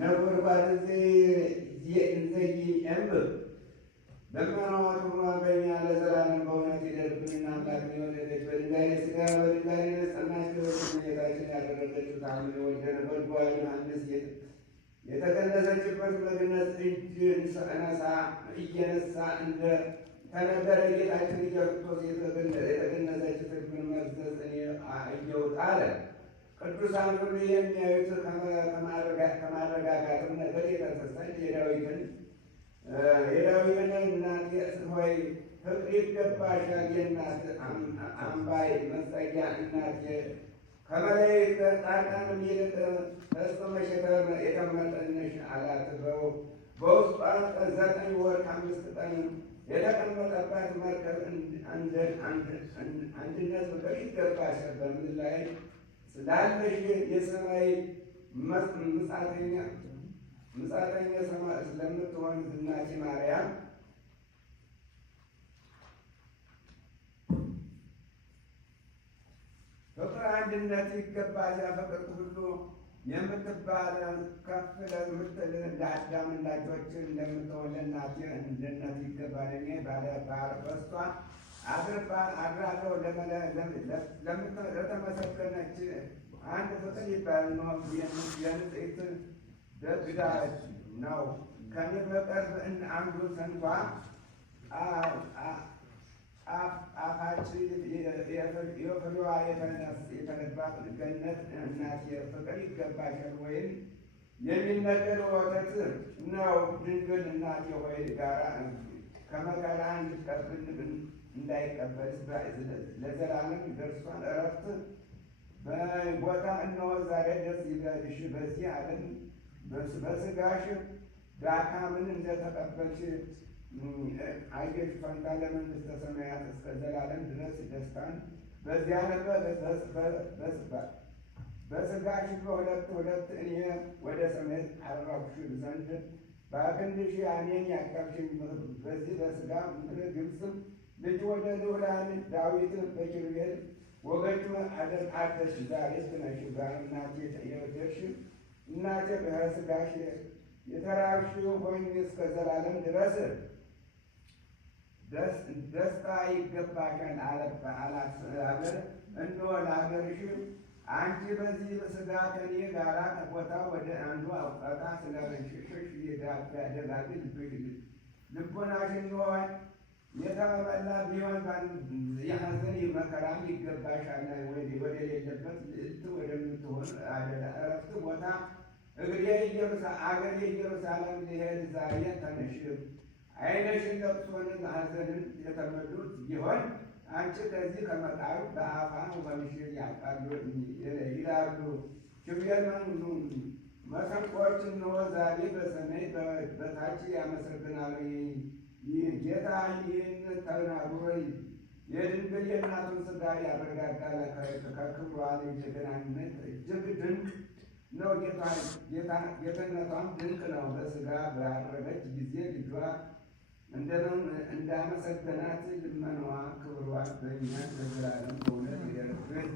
ነጎድጓድ እንዘይጨምር ደመናዋ ሆኗ በእኛ ለዘላለም በእውነት ይደርብንና አምላክን የወለደች በድንጋሌ ሥጋ በድንጋሌ ነፍስ ጸናች። ጌታችን ያደረገችው ተአምር ወልደ ነጎድጓድ ዮሐንስ የተገነዘችበት በገነት እጅ እየነሳ እንደ ተነገረ ጌታችን ኢየሱስ የተገነዘች ትርጉም መግለጽ እኔ አየሁት አለ። ቅዱሳን ሁሉ የሚያዩት ከማረጋጋትም ነገር የተነሳች የዳዊትን እናት ሆይ ፍቅር ይገባሻል፣ የእናት አምባይ መጠጊያ እናት ከመላእክት ጻድቃንም ይልቅ ፈጽመሽ የተመረጥሽ አላት። በውስጧ 9 ወር ከ5 ቀን የተቀመጠባት መርከብ አንድነት ፍቅር ይገባሻል። በምድር ላይ ስላለሽ የሰማይ ምጻተኛ ስለምትሆን እናቴ ማርያም ፍቅር አንድነት ይገባሻል። ፍቅር ሁሉ የምትባል ከፍ ለምትል ለአዳም ልጆች እንደምትሆን ለእናቴ አንድነት ይገባል። እኔ በእሷ አድራለሁ ለተመሰገነች አንድ ፍቅር ይባል ነው። የንጽሕት ደግዳ ነው። ከኔ በቀር አንዱ እንኳ ጣፋጭ የፍሬዋ የተነባት ገነት እናቴ ፍቅር ይገባሻል። ወይም የሚነገር ወተት ነው። ድንግል እናቴ ሆይ ጋራ ከመከራ እንድትቀርብን እንዳይቀበል ለዘላለም ደርሷል። እረፍት በቦታ እነሆ ዛሬ ደስ ይበልሽ። በዚህ ዓለም በሥጋሽ ዳካምን እንደተቀበልሽ አየሽ ፈንታ ለመንግሥተ ሰማያት እስከ ዘላለም ድረስ ደስታን በዚያ ነበር። በሥጋሽ በሁለት እኔ ወደ ሰማይ አረግሽ ዘንድ በክንድሽ ያኔን ያቀፍሽኝ በዚህ በሥጋ ምድረ ግብፅም ልጅ ወደ ልዑላን ዳዊት በኪሩቤል ወገኑ አደርሽ። ዛሬ ነሽ ጋር እናቴ የወደድሽ እናቴ በሥጋሽ የተራብሽ ሆኝ እስከ ዘላለም ድረስ ደስታ ይገባሻል አላት። አገር እንደሆነ አገርሽ አንቺ በዚህ ሥጋ ከኔ ጋራ ከቦታ ወደ አንዱ አውጣታ ስለሸሽ ያደጋግ ልቦናሽ እንሆን የተመላ ቢሆን የሐዘን መከራም ይገባሻል። ወደ ሌለበት ልዕልት ወደምትሆን እረፍት ቦታ አገሬ ኢየሩሳሌም ልሄድ ዛሬ ተነሽ። ዓይንሽን ለቅሶንን ሐዘንን የተመሉት ቢሆን አንቺ ከዚህ ከመቃብር በአፋ ወምሽር ያውቃሉ ይላሉ። ኪሩቤል መሰንቆች እንሆ ዛሬ በሰማይ በታች ያመሰግናሉ። ጌታ ይህን ተናግሮ የድንግል የእናቱን ሥጋ ያረጋጋል። ከክብሯ የተገናኙነት እጅግ ድንቅ ነው። ጌትነቷም ድንቅ ነው። በሥጋ ባረገች ጊዜ ልጇ እንዳመሰገናት ልመናዋ ክብሯ በእኛ ለዘላለም በእውነት ይደርብን።